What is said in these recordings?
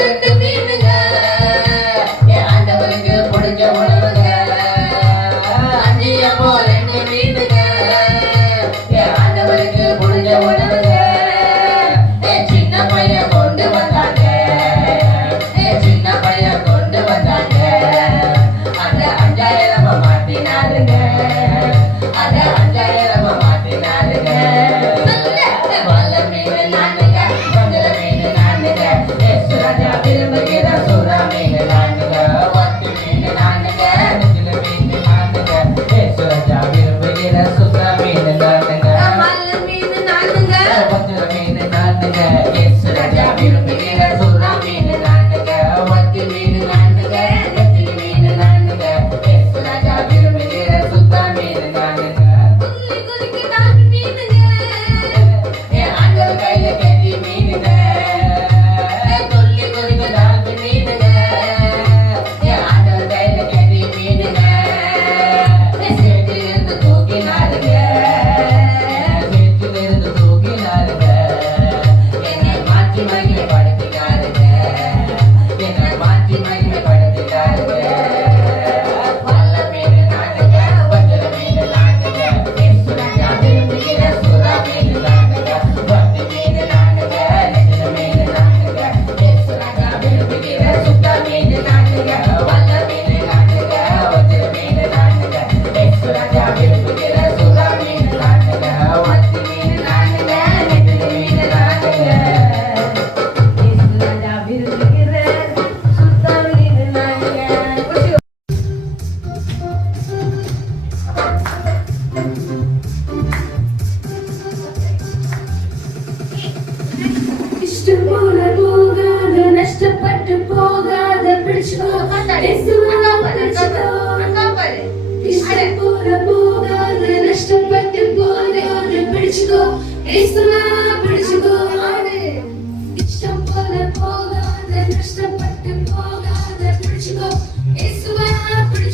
ரெண்டு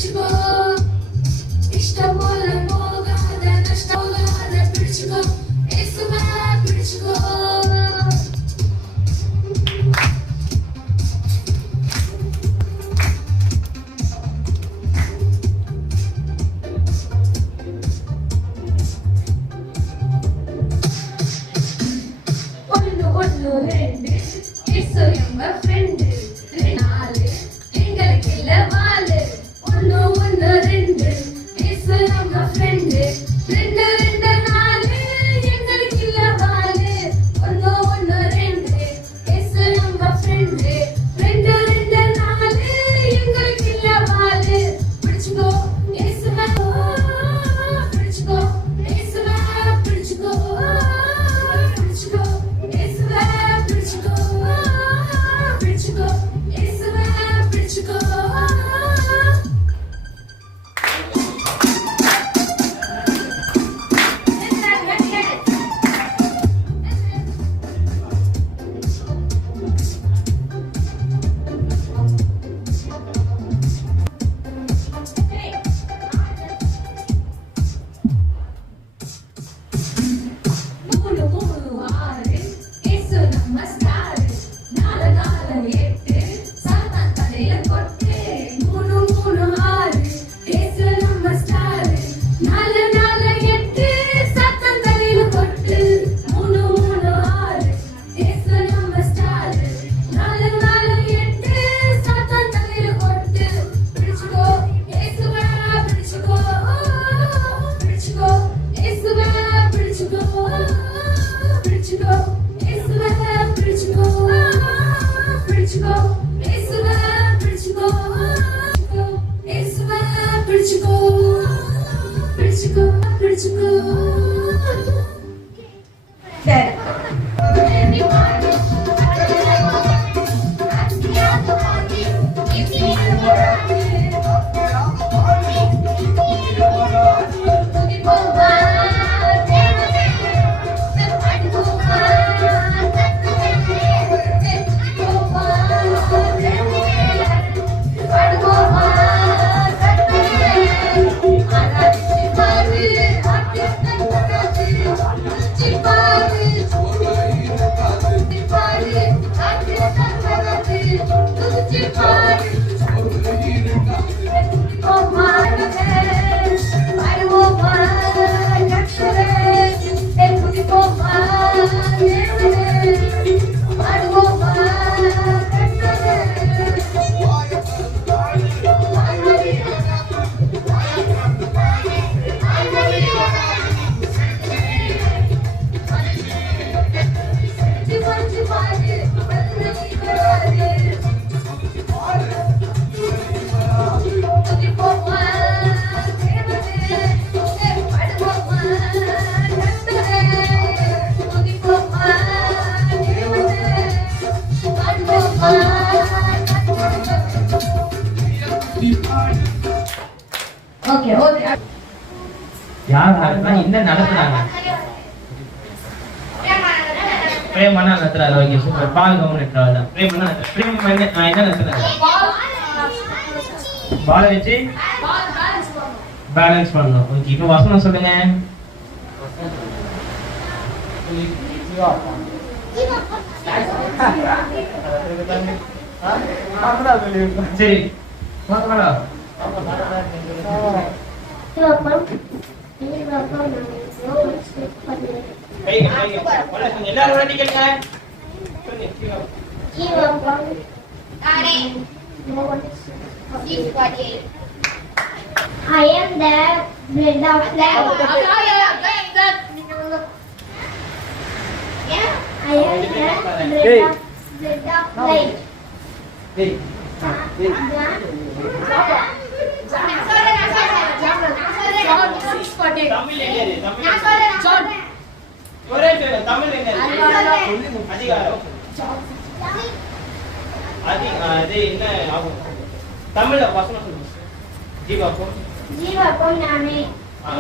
Istanbul, Istanbul. பாலை வச்சு பேலன்ஸ் பண்ணணும். ஓகே இப்போ வசனம் சொல்லுங்க. சரி. எல்லாரும் கேளுங்க. I am the bread of life. I am the bread of, bread of life. டேய், தமிழ்? தமிழ்? அதிகாரம் அதி அது என்ன ஆகும் தமிழ்ல வசனம் சொல்லுங்க. ஜீவாக்கும் ஜீவப்பம் நானே.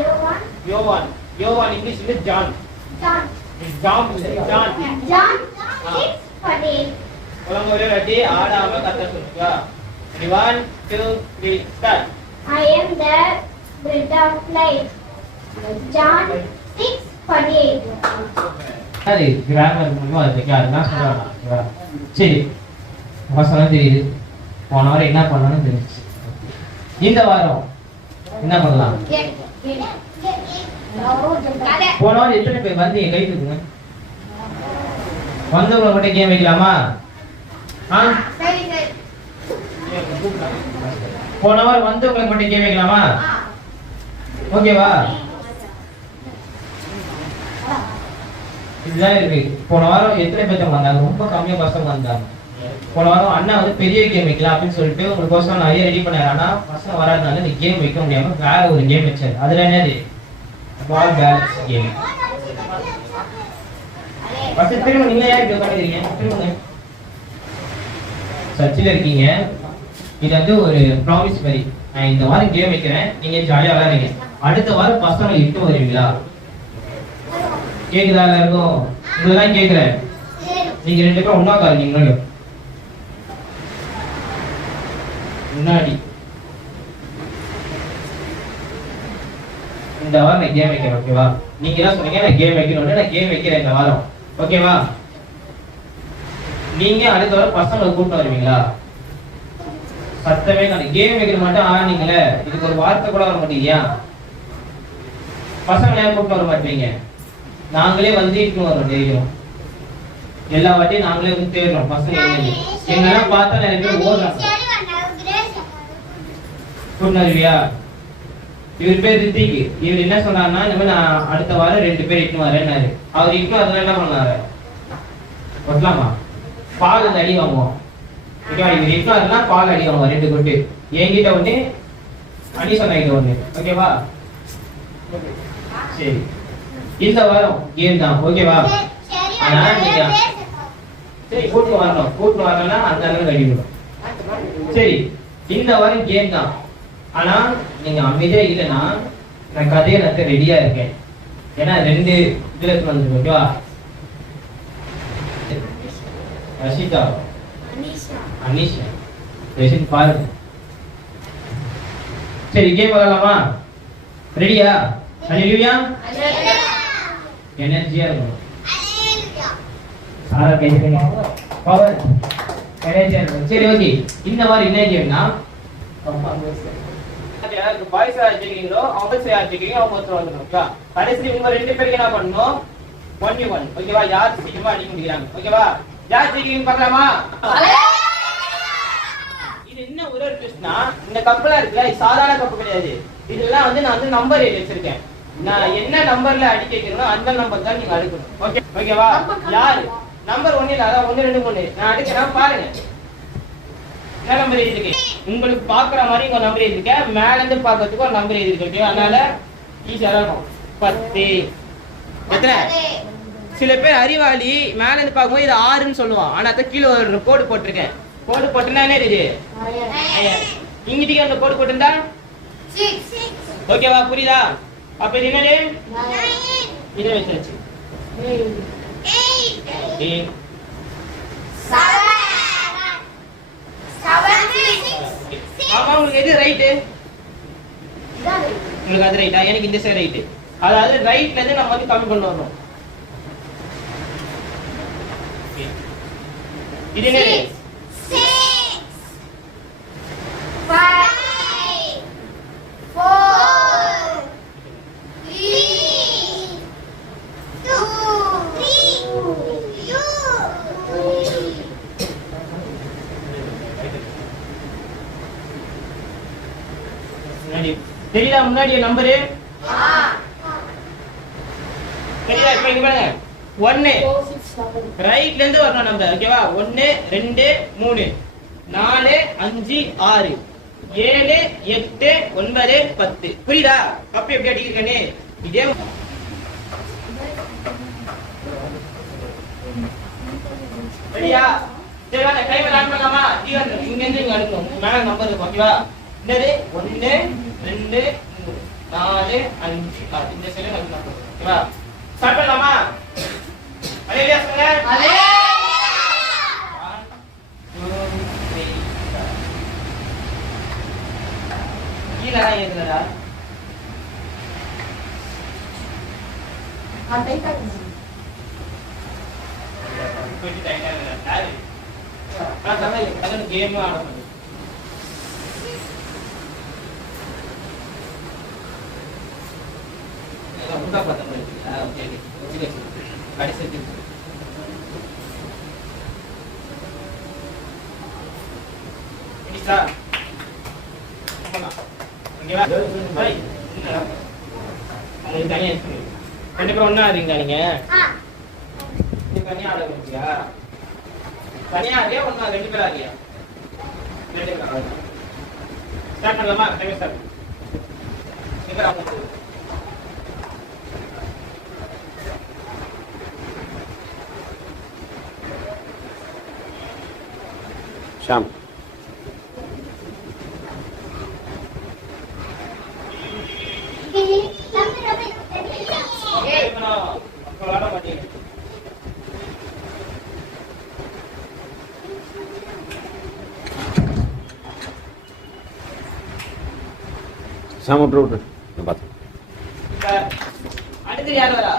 யோவான். யோவான். யோவான் இங்கிலீஷ்ல John. John. John John. John. Patel உலகம் ஒரே வாட்டி ஆடாம கத்த சொல்லுங்க. One two three start I am the bread of life. John six பட்டேல் அது கிராமர் மூலமா அது வைக்க அதுதான் சொல்றாங்க. ஓகேவா? சரி. அவசரம் தெரியுது. போன வாரம் என்ன பண்ணணும்னு தெரிஞ்சுச்சு. இந்த வாரம் என்ன பண்ணலாம்? போன வாரம் எத்தனை பேர் வந்து என் கை தூக்குங்க வந்தவங்களை மட்டும் கேம் வைக்கலாமா? ஆ? போன வாரம் வந்தவங்களை மட்டும் கேம் வைக்கலாமா? ஓகேவா? இதுதான் இருக்கு. போன வாரம் எத்தனை பேர் வந்தாங்க? ரொம்ப கம்மியா பசங்க வந்தாங்க. போன வாரம் அண்ணா வந்து பெரிய கேம் வைக்கலாம் அப்படின்னு சொல்லிட்டு உங்களுக்கோசரம் நிறைய ரெடி பண்ணாரு. ஆனா பசங்க வராதனால இந்த கேம் வைக்க முடியாம வேற ஒரு கேம் வச்சாரு. அதுல என்னது? பால் பேலன்ஸ் கேம் பசங்க திரும்ப நீங்க யார் இப்படி உட்காந்துக்கிறீங்க திரும்ப சர்ச்சில் இருக்கீங்க. இது வந்து ஒரு ப்ராமிஸ் மாதிரி. நான் இந்த வாரம் கேம் வைக்கிறேன். நீங்க ஜாலியா விளையாடுறீங்க அடுத்த வாரம் பசங்களை இட்டு வருவீங்களா? கேக்குதா எல்லாருக்கும்? உங்களெல்லாம் கேக்குறேன். நீங்க ரெண்டு பேரும் ஒன்னா உட்காருங்க முன்னாடி. இந்த வாரம் நான் கேம் வைக்கிறேன் ஓகேவா நீங்க என்ன சொன்னீங்க? நான் கேம் வைக்கணும்னு நான் கேம் வைக்கிறேன் இந்த வாரம். ஓகேவா நீங்க அடுத்த வாரம் பசங்களை கூப்பிட்டு வருவீங்களா? சத்தமே நான் கேம் வைக்கிற மட்டும் ஆனீங்களே இதுக்கு ஒரு வார்த்தை கூட வர மாட்டீங்க. பசங்களை ஏன் கூப்பிட்டு வர மாட்டீங்க? நாங்களே வந்து இட்டு வரோம் டெய்லியும். எல்லா வாட்டியும் நாங்களே வந்து தேடுறோம் பசங்க எங்கெல்லாம் பார்த்தா நிறைய பேர் ஓடுறாங்க. கூப்பிட்டு வருவியா இவர் பேர் ரித்திக் இவர் என்ன சொன்னாருன்னா இந்த மாதிரி நான் அடுத்த வாரம் ரெண்டு பேர் இட்டு வரேன்னாரு. அவர் இட்டு அதெல்லாம் என்ன பண்ணாரு? ஒட்டலாமா பால் அந்த அடி வாங்குவோம் ஓகேவா இவர் இட்டு வரலாம் பால் அடி வாங்குவோம் ரெண்டு கொட்டு. என்கிட்ட ஒண்ணு அனிசன் கிட்ட ஒண்ணு ஓகேவா? சரி. இந்த வாரம் கேம் தான். ஓகேவா? அதனால நீங்க சரி கூட்டு வரணும். கூட்டு வரலன்னா அந்த அளவு கழிவிடும் சரி. இந்த வாரம் கேம் தான். ஆனா நீங்க அமைதியா இல்லைன்னா நான் கதையை நடத்த ரெடியா இருக்கேன். ஏன்னா ரெண்டு இதுல வந்து ஓகேவா? ரஷிதா. அனிஷா. ரஷித் பாருங்க சரி கேம் விளையாடலாமா ரெடியா அலிலுயா எனர்ஜியா இருக்கும் சாரா பேசுறீங்க. பவர் எனர்ஜி சரி சரி ஓகே இந்த மாதிரி என்ன கேம்னா யாருக்கு பாய்ஸ் யார் வச்சுக்கிறீங்களோ அவங்க யார் அவங்க ஒருத்தர் வந்துடும் ஓகேவா கடைசி இவங்க ரெண்டு பேருக்கு என்ன பண்ணணும்? ஒன் ஒன் ஓகேவா யார் சீக்கிரமா அடிக்க முடிக்கிறாங்க ஓகேவா யார் ஜெயிக்கிறீங்க பார்க்கலாமா? இது என்ன ஒரு ஒரு ட்விஸ்ட்னா இந்த கப்பெல்லாம் இருக்குல்ல இது சாதாரண கப்பு கிடையாது. இதெல்லாம் வந்து நான் வந்து நம்பர் எழுதி வச்சிருக்கேன். நான் என்ன நம்பர்ல அடிக்க வைக்கிறேனோ அந்த நம்பர் தான் நீங்க அடுக்கணும். ஓகே ஓகேவா யாரு? நம்பர் இல்ல அதான் ஒண்ணு ரெண்டு மூணு. நான் அடிக்கிறேன் பாருங்க. என்ன நம்பர் எழுதிருக்கேன். உங்களுக்கு பாக்குற மாதிரி உங்க நம்பர் எழுதிருக்கேன். மேல இருந்து பாக்கிறதுக்கு ஒரு நம்பர் எழுதிருக்கேன் ஓகேவா அதனால ஈஸியா இருக்கும். பத்து. எத்தனை? சில பேர் அறிவாளி மேல இருந்து பார்க்கும்போது இது ஆறுன்னு சொல்லுவான். ஆனா அதான் கீழே ஒரு கோடு போட்டிருக்கேன். கோடு போட்டுனா என்ன இது? இங்கிட்டீங்க அந்த கோடு போட்டிருந்தா? ஓகேவா புரியுதா? அப்ப இது என்னது? இதை வச்சாச்சு ஆமா உங்களுக்கு எது ரைட் உங்களுக்கு அது ரைட்டா எனக்கு இந்த சைடு ரைட்டு அதாவது ரைட்ல இருந்து நம்ம வந்து கம்மி பண்ண வரணும். இது என்ன முன்னாடி நம்பரு? தெரியுதா இப்ப இங்க பாருங்க. ஒன்னு. ரைட்ல இருந்து வரணும் நம்பர் ஓகேவா ஒன்னு ரெண்டு மூணு. நாலு அஞ்சு ஆறு. ஏழு எட்டு ஒன்பது பத்து. புரியுதா? கப்பு எப்படி அடிக்கிறேன்னு இதே ரெடியா சரி வாங்க கை ஆன் பண்ணலாமா? இங்க இங்க இருந்து இங்க அனுப்பணும். மேல நம்பர் இருக்கும் ஓகேவா என்னது? ஒன்னு ரெண்டு நாலு அஞ்சு. இந்த சைடு நம்பர் ஓகேவா ஸ்டார்ட் பண்ணலாமா சொல்லுங்க. கீழே தான் போயிட்டு கேம் ஆட முடியும் முட்டா பார்த்தா முடியுங்களா சரி சரி கடைசி Bisa. ஓகேவா பை அது தனியா இருக்கு ரெண்டு பேரும் ஒண்ணா இருக்கீங்க நீங்க தனியா ஆட முடியா தனியா ஆடியா ஒண்ணா ரெண்டு பேரும் ஆடியா ரெண்டு பேரும் ஸ்டார்ட் பண்ணலாமா டைம் ஸ்டார்ட் நீங்க ஆடுங்க ஷாம் அப்ப ஆட மாட்டீங்க ஷாம் விட்டு விட்டு நான் பார்த்து இப்ப அடுத்து யார் வரா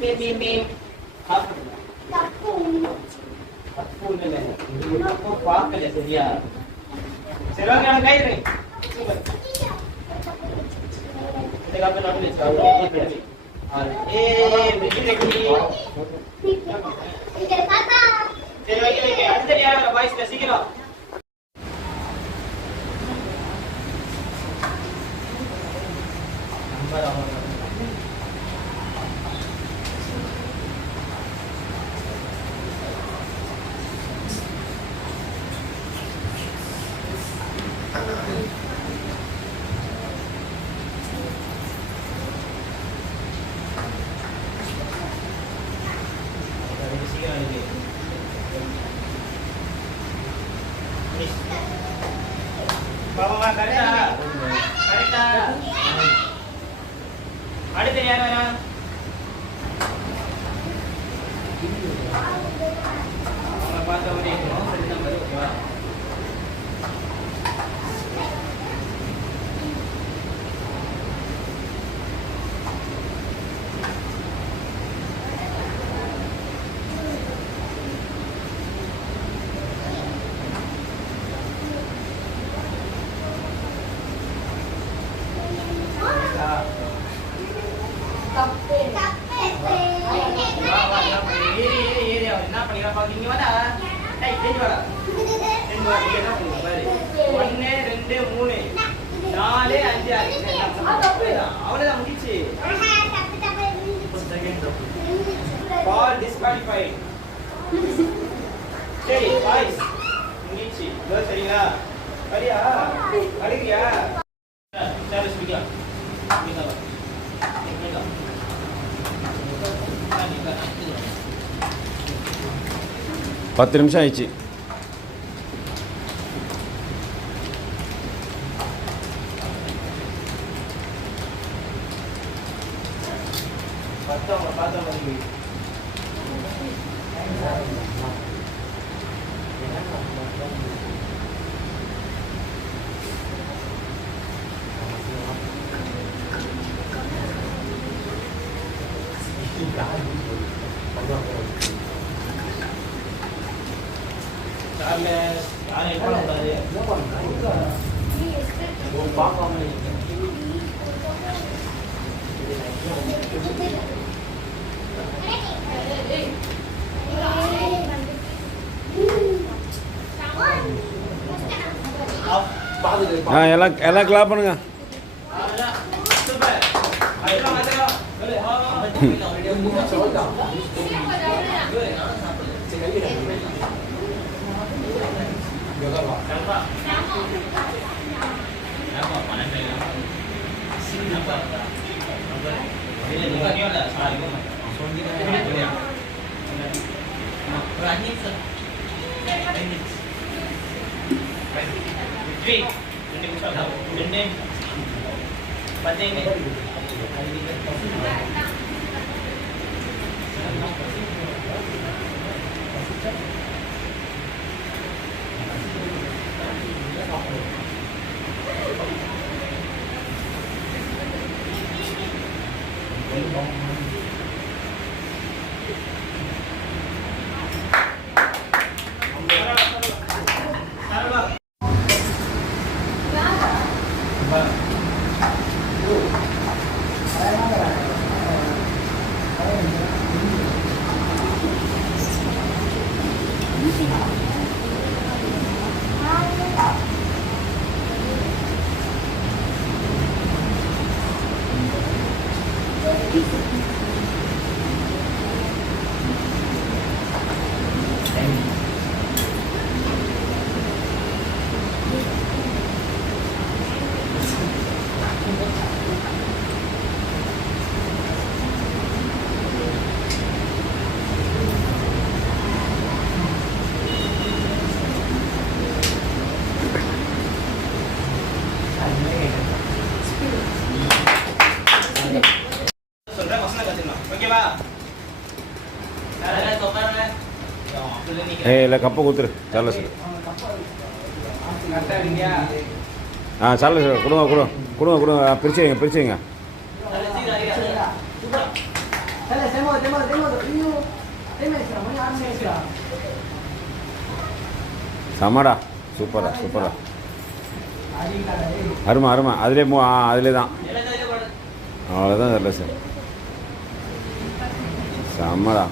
Beep, beep, beep. தப்பு இல்ல. இது தப்பு பார்க்கல சரியா சரி வாங்க நம்ம கை தரேன் சூப்பர் இந்த காப்பி நோட்டு வச்சுக்கோ ஏ வெற்றி வெற்றி சரி வைக்க வைக்க அடுத்த யாரும் வாய்ஸ்ல சீக்கிரம் நம்பர் டேய், ரெண்டு மூணு, நாலு, அஞ்சு, ஆறு. அவ்வளவுதான் முடிஞ்சுச்சு. Ball disqualified. சரி, பாய்ஸ் முடிச்சு சரிங்களா? சரியா அழுகிறியா? சரி, சொல்லிக்கலாம். இங்க வா. இங்க வா. ஆ, இங்க வா. இங்க வா. பத்து நிமிஷம் ஆயிடுச்சு Thank you மாதிரி சார்லஸ் யாரும் என்ன பண்ணக்கூடாது பார்க்காம ஆ எல்லாம் எல்லாம் கிளாப் பண்ணுங்க அவ்வளவுதான். சூப்பர். அதெல்லாம் அதெல்லாம். சொல்லு. ஆ, ஆ. கல்பா. ஏப்பா, பன்னெண்டு இல்லை. சின்னப்பா. இல்ல, நீ வரியோல? சாரி, இவன் மட்டும். சொல்லியா? ஒரு அஞ்சு நிமிஷம். ரெண்டு நிமிஷம். வெற்றி. ரெண்டு நிமிஷம் தான். ரெண்டு நிமிஷம். பத்து நிமிஷம். சரவா. சொல்றேன் வசனம் கத்துக்கலாம் ஓகேவா அதெல்லாம் உட்காருங்க அப்படில நீங்க ஏ இல்லை கப்பை கொடுத்துரு. சார்லஸ். சார் ஆ ஆ சார் கொடுங்க கொடுங்க கொடுங்க கொடுங்க. பிரிச்சு வைங்க பிரிச்சு வைங்க சமடா சூப்பரா சூப்பரா. அருமா அருமா. அருமை அதிலே மூ ஆ அதிலே தான். அவ்வளோதான் இதுல சார் அவ்வளோதான் செம்மடா.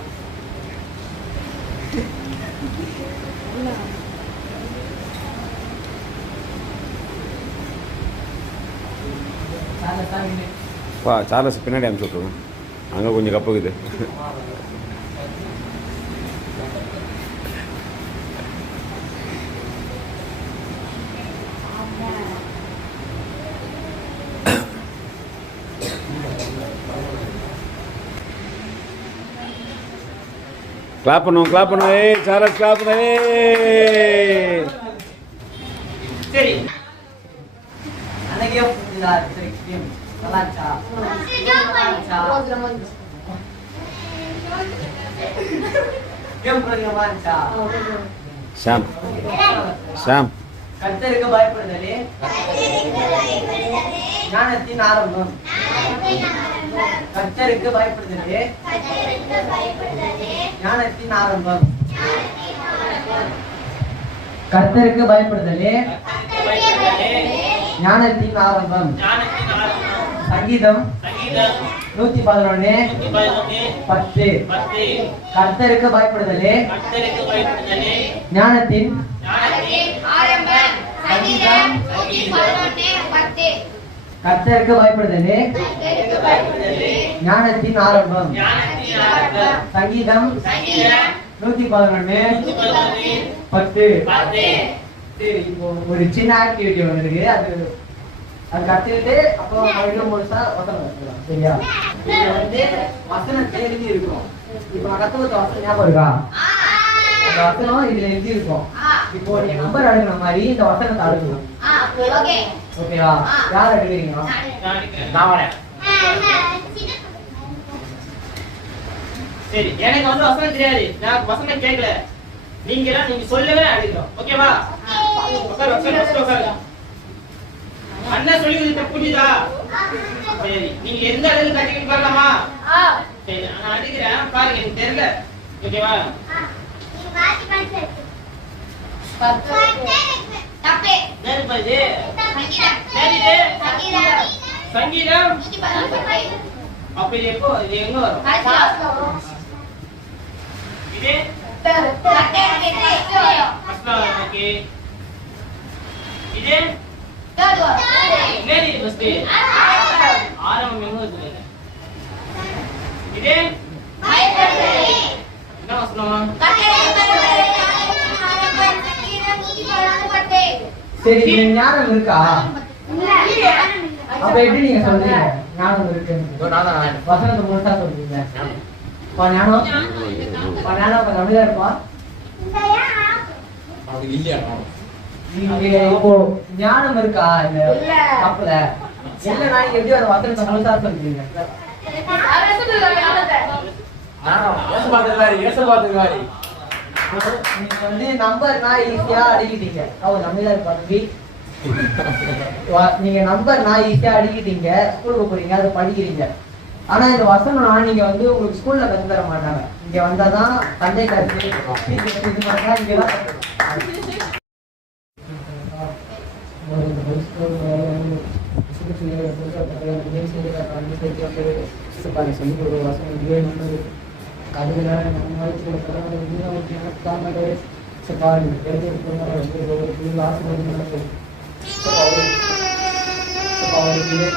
பா சார்லஸ் பின்னாடி அனுப்பிச்சி விட்ருங்க அங்கே கொஞ்சம் கப்புக்குது. கிளாப் பண்ணுவோம் கிளாப் பண்ணுவோம். ஏய் சாரஸ் கிளாப் பண்ணுவோம். சரி. அன்னைக்கு புரிஞ்சுதா சரி கேம் நல்லா இருந்துச்சா கேம் இருந்துச்சா ஷாம் ஷாம் கர்த்தருக்கு பயப்படுதலே ஞானத்தின் ஆரம்பம் கர்த்தருக்கு பயப்படுதலே ஞானத்தின் ஆரம்பம் கர்த்தருக்கு பயப்படுதலே. ஞானத்தின் ஆரம்பம் சங்கீதம் நூத்தி பதினொன்னு பத்து. கர்த்தருக்கு பயப்படுதலே. ஞானத்தின் கர்த்தருக்கு பயப்படுதலே. ஞானத்தின் ஆரம்பம் சங்கீதம் நூத்தி பதினொன்னு பத்து. சரி இப்போ ஒரு சின்ன ஆக்டிவிட்டி ஒன்று இருக்கு. அது அது கத்துக்கிட்டு அப்புறம் மறுபடியும் முழுசா வசனம் கத்துக்கலாம். சரியா? இது வந்து வசனம் எழுதி இருக்கும். இப்போ நான் கத்து கொடுத்த வசனம் ஞாபகம் இருக்கா? அந்த வசனம் இதுல எழுதி இருக்கும். இப்போ நீங்க நம்பர் அடுக்கிற மாதிரி இந்த வசனத்தை அடுக்கணும் ஓகேவா யார் அடுக்கிறீங்க நான் வரேன் சரி எனக்கு வந்து வசனம் தெரியாது. நான் வசனம் கேட்கல நீங்க எல்லாம் நீங்க சொல்லவே அடிக்கிறோம் ஓகேவா? உட்காரு உட்காரு first உட்காரு. அண்ணன் சொல்லி கொடுத்த புரியுதா சரி. நீங்க எந்த அளவுக்கு கட்டிக்கிட்டு வரலாமா சரி நான் அடிக்கிறேன் பாருங்க எனக்கு தெரியல. ஓகேவா? சங்கீதம்? அப்ப எங்க வரும்? இது ஆரம்பம் எங்க இது என்ன சரி ஞானம் இருக்கா? அப்ப எப்படி நீங்க சொல்றீங்க? ஞானம் இருக்கு வசனத்தை முழுசா சொல்றீங்க. அப்பா ஞானம் அப்பா தமிழா இருப்பா நீங்க இப்போ ஞானம் இருக்கா இந்த கப்பல இல்லைன்னா நீங்க எப்படி அந்த வசனத்தை முழுசா சொல்றீங்க நீங்க வந்து நம்பர்னா ஈஸியா அடிக்கிட்டீங்க அவர் தமிழா இருப்பா தம்பி வா- நீங்க நம்பர் நான் ஈஸியா அடிக்கிட்டீங்க ஸ்கூலுக்கு போறீங்க அதை படிக்கிறீங்க ஆனா இந்த வசனம்னா நீங்க வந்து உங்களுக்கு ஸ்கூல்ல கத்து தர மாட்டாங்க இங்க வந்தாதான் தந்தை கருத்து இது பண்ணா இங்க தான் கத்துக்கணும். और ज़िले